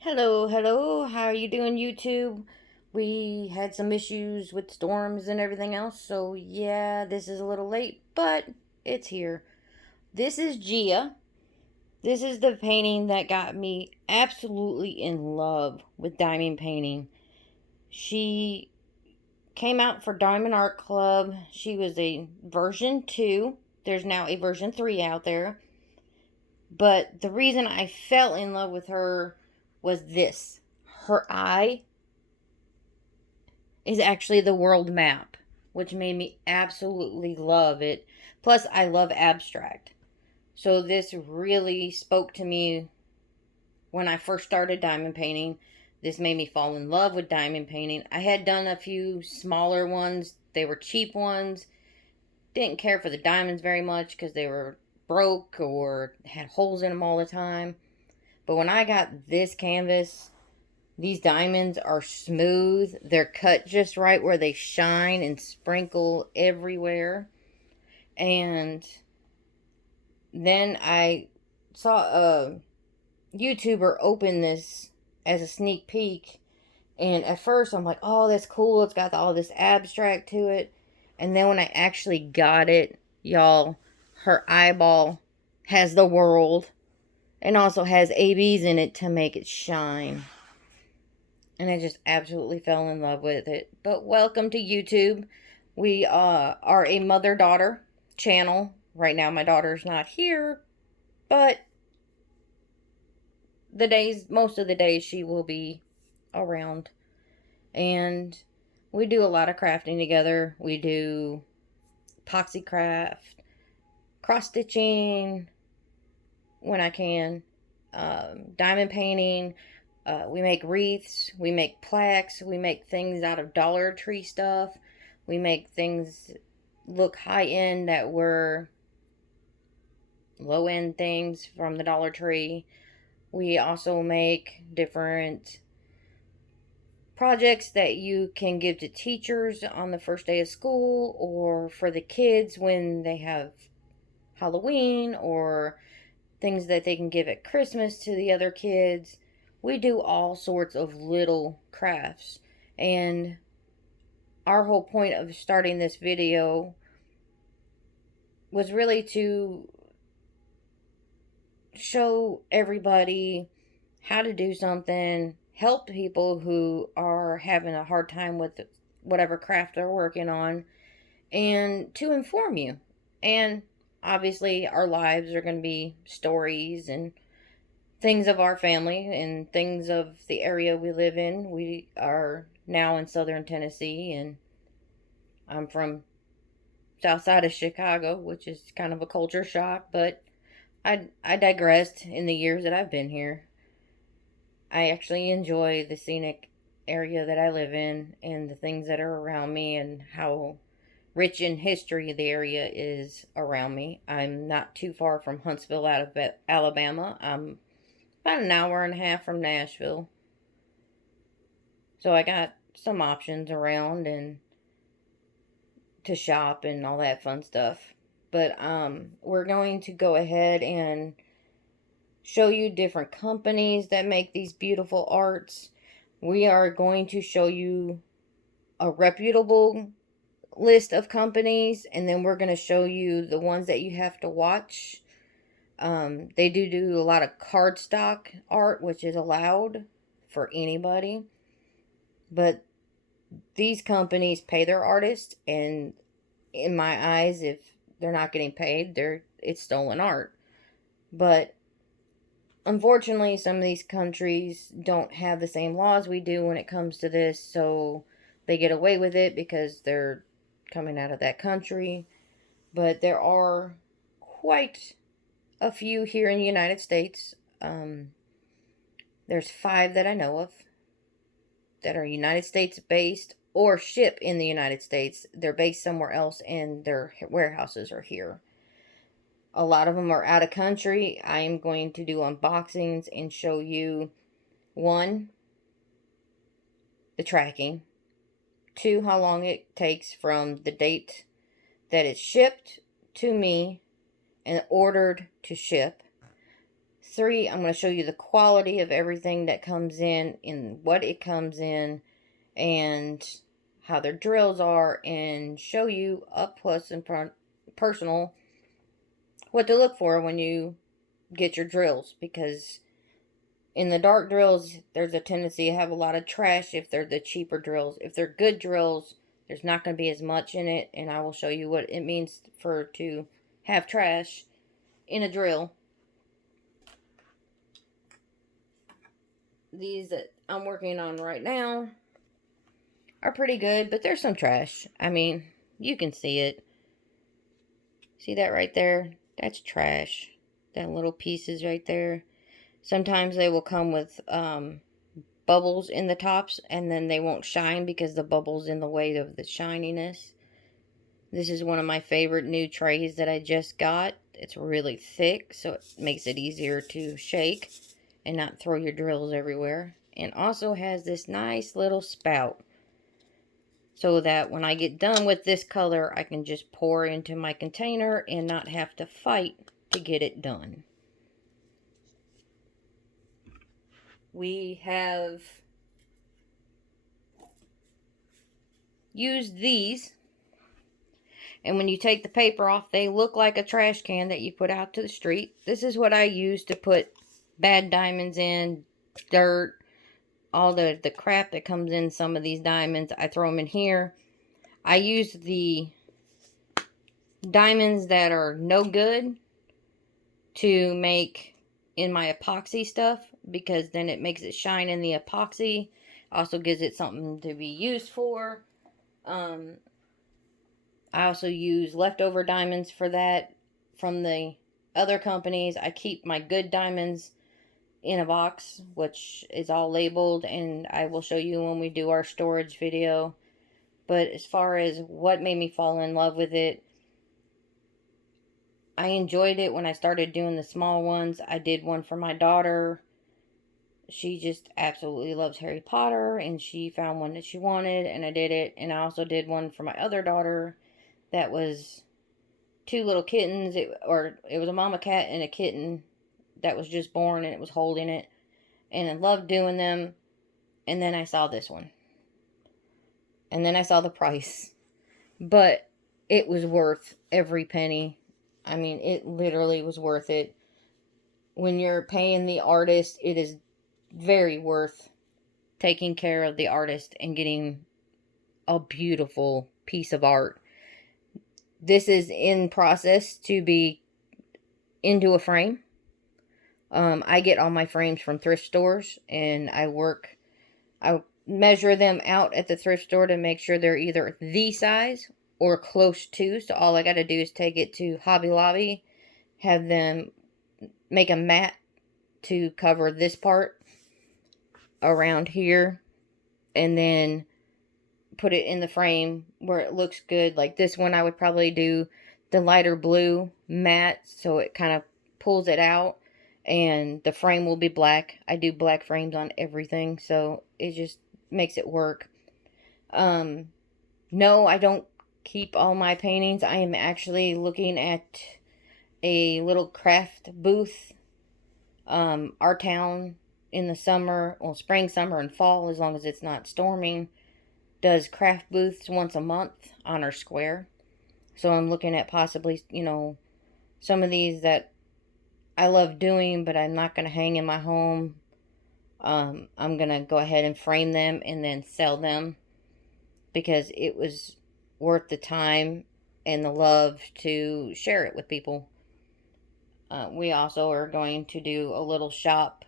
Hello, hello. How are you doing, YouTube? We had some issues with storms and everything else, so yeah, this is a little late, but it's here. This is Gia. This is the painting that got me absolutely in love with diamond painting. She came out for Diamond Art Club. She was a version 2. There's now a version 3 out there. But the reason I fell in love with her was this. Her eye is actually the world map, which made me absolutely love it. Plus, I love abstract. So, this really spoke to me when I first started diamond painting. This made me fall in love with diamond painting. I had done a few smaller ones, they were cheap ones. Didn't care for the diamonds very much because they were broke or had holes in them all the time. But when I got this canvas, these diamonds are smooth. They're cut just right where they shine and sprinkle everywhere. And then I saw a YouTuber open this as a sneak peek. And at first I'm like, oh, that's cool. It's got all this abstract to it. And then when I actually got it, y'all, her eyeball has the world and also has ABs in it to make it shine. And I just absolutely fell in love with it. But welcome to YouTube. We are a mother daughter channel. Right now, my daughter's not here, but most of the days, she will be around. And we do a lot of crafting together. We do epoxy craft, cross stitching when I can, diamond painting. We make wreaths, we make plaques, we make things out of Dollar Tree stuff. We make things look high end that were low end things from the Dollar Tree. We also make different projects that you can give to teachers on the first day of school or for the kids when they have Halloween or things that they can give at Christmas to the other kids. We do all sorts of little crafts. And our whole point of starting this video was really to show everybody how to do something, help people who are having a hard time with whatever craft they're working on, and to inform you. And obviously, our lives are going to be stories and things of our family and things of the area we live in. We are now in southern Tennessee, and I'm from south side of Chicago, which is kind of a culture shock, but I digressed in the years that I've been here. I actually enjoy the scenic area that I live in and the things that are around me and how rich in history the area is around me. I'm not too far from Huntsville, out of Alabama. I'm about an hour and a half from Nashville. So I got some options around and to shop and all that fun stuff. But we're going to go ahead and show you different companies that make these beautiful arts. We are going to show you a reputable list of companies, and then we're going to show you the ones that you have to watch. They do a lot of cardstock art, which is allowed for anybody. But these companies pay their artists, and in my eyes, if they're not getting paid, it's stolen art. But unfortunately, some of these countries don't have the same laws we do when it comes to this, so they get away with it because they're coming out of that country. But there are quite a few here in the United States. There's 5 that I know of that are United States based or ship in the United States. They're based somewhere else and their warehouses are here. A lot of them are out of country. I am going to do unboxings and show you, 1, the tracking, 2, how long it takes from the date that it's shipped to me and ordered to ship, 3, I'm going to show you the quality of everything that comes in what it comes in, and how their drills are, and show you up close and personal what to look for when you get your drills. Because in the dark drills, there's a tendency to have a lot of trash if they're the cheaper drills. If they're good drills, there's not going to be as much in it, and I will show you what it means to have trash in a drill. These that I'm working on right now are pretty good, but there's some trash. I mean, you can see it. See that right there? That's trash. That little pieces right there. Sometimes they will come with bubbles in the tops, and then they won't shine because the bubble's in the way of the shininess. This is one of my favorite new trays that I just got. It's really thick, so it makes it easier to shake and not throw your drills everywhere. And also has this nice little spout, so that when I get done with this color, I can just pour into my container and not have to fight to get it done. We have used these, and when you take the paper off, they look like a trash can that you put out to the street. This is what I use to put bad diamonds in, dirt, all the crap that comes in some of these diamonds. I throw them in here. I use the diamonds that are no good to make in my epoxy stuff, because then it makes it shine in the epoxy. Also gives it something to be used for. I also use leftover diamonds for that from the other companies. I keep my good diamonds in a box, which is all labeled, and I will show you when we do our storage video. But as far as what made me fall in love with it, I enjoyed it when I started doing the small ones. I did one for my daughter. She just absolutely loves Harry Potter, and she found one that she wanted, and I did it. And I also did one for my other daughter that was 2 little kittens. It was a mama cat and a kitten that was just born, and it was holding it. And I loved doing them. And then I saw this one. And then I saw the price. But it was worth every penny. I mean, it literally was worth it. When you're paying the artist, it is very worth taking care of the artist and getting a beautiful piece of art. This is in process to be into a frame. I get all my frames from thrift stores, and I measure them out at the thrift store to make sure they're either the size or close to. So all I got to do is take it to Hobby Lobby, have them make a mat to cover this part around here, and then put it in the frame where it looks good. Like this one, I would probably do the lighter blue matte, so it kind of pulls it out, and the frame will be black. I do black frames on everything, so it just makes it work. No, I don't keep all my paintings. I am actually looking at a little craft booth. Our town in the summer, well, spring, summer, and fall, as long as it's not storming, does craft booths once a month on our square. So I'm looking at possibly, some of these that I love doing, but I'm not going to hang in my home. I'm going to go ahead and frame them and then sell them, because it was worth the time and the love to share it with people. We also are going to do a little shop,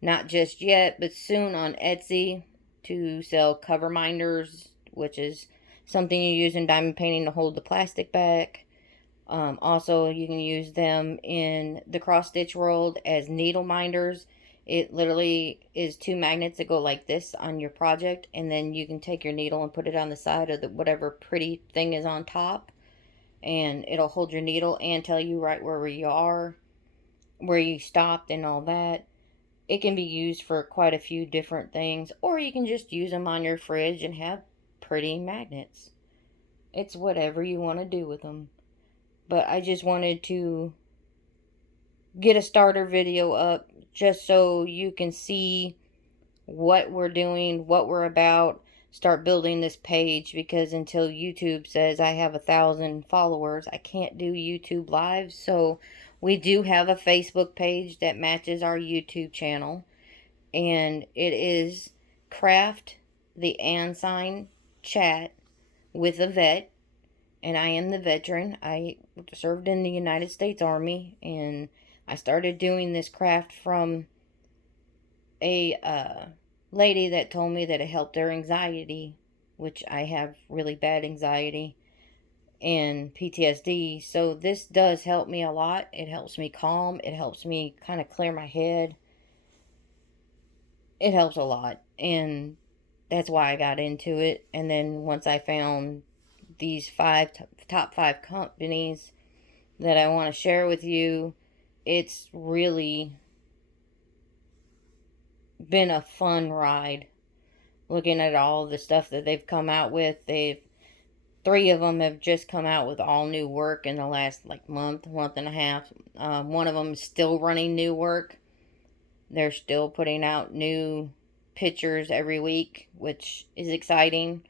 not just yet, but soon, on Etsy, to sell cover minders, which is something you use in diamond painting to hold the plastic back. Also, you can use them in the cross stitch world as needle minders. It literally is 2 magnets that go like this on your project, and then you can take your needle and put it on the side of whatever pretty thing is on top, and it'll hold your needle and tell you right where you are, where you stopped, and all that. It can be used for quite a few different things, or you can just use them on your fridge and have pretty magnets. It's whatever you want to do with them. But I just wanted to get a starter video up just so you can see what we're doing, what we're about. Start building this page, because until YouTube says I have 1,000 followers, I can't do YouTube live. So we do have a Facebook page that matches our YouTube channel, and it is Craft the Ensign Chat with a Vet. And I am the veteran. I served in the United States Army, and I started doing this craft from a lady that told me that it helped her anxiety, which I have really bad anxiety and PTSD. So this does help me a lot. It helps me calm. It helps me kind of clear my head. It helps a lot. And that's why I got into it. And then once I found these top five companies that I want to share with you, it's really been a fun ride looking at all the stuff that they've come out with. Three of them have just come out with all new work in the last like month and a half. One of them is still running new work. They're still putting out new pictures every week, which is exciting.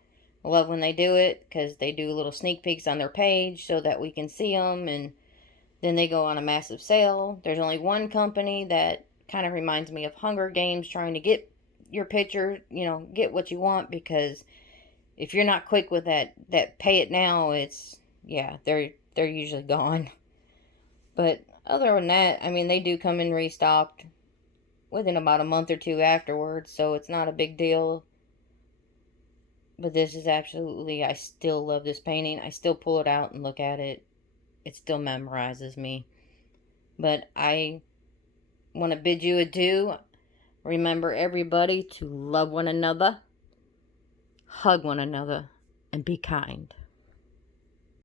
I love when they do it, because they do little sneak peeks on their page so that we can see them, and then they go on a massive sale. There's only one company that kind of reminds me of Hunger Games, trying to get your picture, get what you want, because if you're not quick with that pay it now, they're usually gone. But other than that, I mean, they do come in restocked within about a month or two afterwards, so it's not a big deal. But this is absolutely, I still love this painting. I still pull it out and look at it. It still memorizes me. But I want to bid you adieu. Remember, everybody, to love one another, hug one another, and be kind.